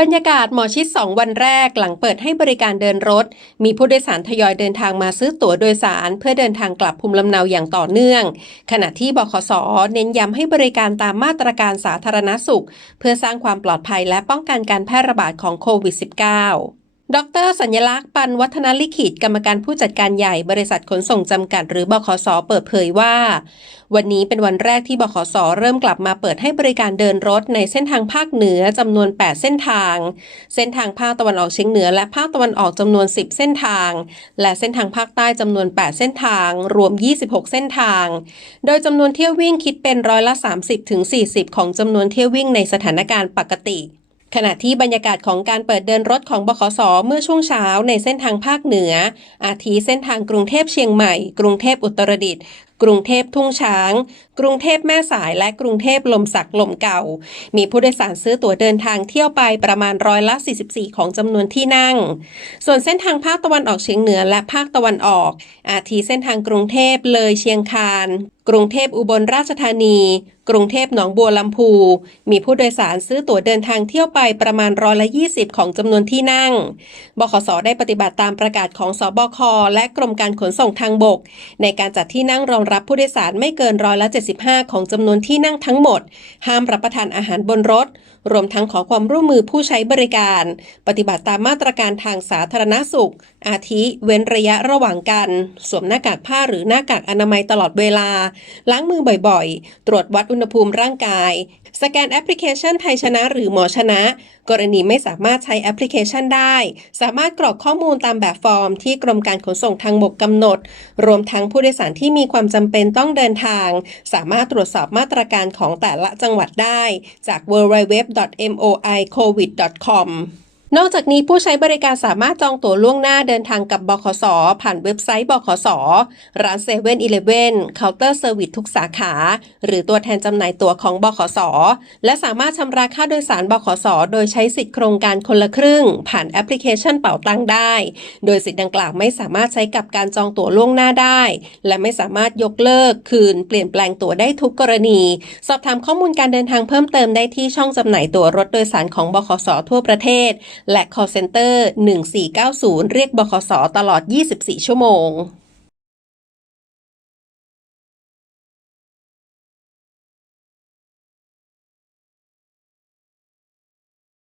บรรยากาศหมอชิด 2 วันแรกหลังเปิดให้บริการเดินรถ มีผู้โดยสารทยอยเดินทางมาซื้อตั๋วโดยสาร เพื่อเดินทางกลับภูมิลำเนาอย่างต่อเนื่อง ขณะที่บขสเน้นย้ำให้บริการตามมาตรการสาธารณสุข เพื่อสร้างความปลอดภัยและป้องกันการแพร่ระบาดของโควิด -19 ดรสัญลักษณ์ปันวัฒนลิขิตกรรมการผู้จัดการใหญ่บริษัทขนส่งจำกัดหรือบขสเปิดเผยว่า วันนี้เป็นวันแรกที่บขสเริ่มกลับมาเปิดให้บริการเดินรถในเส้นทางภาคเหนือจำนวน 8 เส้นทาง เส้นทางภาคตะวันออกเฉียงเหนือ และภาคตะวันออกจำนวน 10 เส้นทาง และเส้นทางภาคใต้จำนวน 8 เส้นทาง รวม 26 เส้นทาง โดยจำนวนเที่ยววิ่งคิดเป็นร้อยละ 30-40 ของจำนวนเที่ยววิ่งในสถานการณ์ปกติ ขณะที่บรรยากาศของการเปิดเดินรถของบขสเมื่อช่วงเช้าในเส้นทางภาคเหนือ อาทิเส้นทางกรุงเทพเชียงใหม่ กรุงเทพอุตรดิตถ์กรุงเทพทุ่งช้าง กรุงเทพแม่สายและกรุงเทพลมสักลมเก่า มีผู้โดยสารซื้อตั๋วเดินทางเที่ยวไปประมาณร้อยละ 44 ของจำนวนที่นั่ง ส่วนเส้นทางภาคตะวันออกเฉียงเหนือและภาคตะวันออก อาทิเส้นทางกรุงเทพเลยเชียงคานกรุงเทพอุบลราชธานี กรุงเทพหนองบัวลำพู มีผู้โดยสารซื้อตั๋วเดินทางเที่ยวไปประมาณร้อยละ20 ของจำนวนที่นั่ง บขสได้ปฏิบัติตามประกาศของสบคและกรมการขนส่งทางบก ในการจัดที่นั่งรองรับผู้โดยสารไม่เกินร้อยละ75ของจำนวนที่นั่งทั้งหมด ห้ามรับประทานอาหารบนรถ รวมทั้งขอความร่วมมือผู้ใช้บริการ ปฏิบัติตามมาตรการทางสาธารณสุข อาทิเว้นระยะระหว่างกัน สวมหน้ากากผ้าหรือหน้ากากอนามัยตลอดเวลา ล้างมือบ่อยๆ ตรวจวัดอุณหภูมิร่างกาย สแกนแอปพลิเคชันไทยชนะหรือหมอชนะ กรณีไม่สามารถใช้แอปพลิเคชันได้ สามารถกรอกข้อมูลตามแบบฟอร์ม ที่กรมการขนส่งทางบกกำหนด รวมทั้งผู้โดยสารที่มีความจำเป็นต้องเดินทาง สาามารถตรวจสอบมาตรการของแต่ละจังหวัดได้จาก www.moicovid.com นอกจากนี้ผู้ใช้บริการสามารถจองตั๋วล่วงหน้าเดินทางกับบขส ผ่านเว็บไซต์บขส ร้านเซเว่นอีเลฟเว่นเคาน์เตอร์เซอร์วิสทุกสาขา หรือตัวแทนจำหน่ายตั๋วของบขส และสามารถชำระค่าโดยสารบขส โดยใช้สิทธิโครงการคนละครึ่ง ผ่านแอปพลิเคชันเป๋าตังได้ โดยสิทธิดังกล่าวไม่สามารถใช้กับการจองตั๋วล่วงหน้าได้ และไม่สามารถยกเลิก คืน เปลี่ยนแปลงตั๋วได้ทุกกรณี สอบถามข้อมูลการเดินทางเพิ่มเติมได้ที่ช่องจำหน่ายตั๋วรถโดยสารของบขส ทั่วประเทศและ call center 1490 เรียกบขสตลอด 24 ชั่วโมง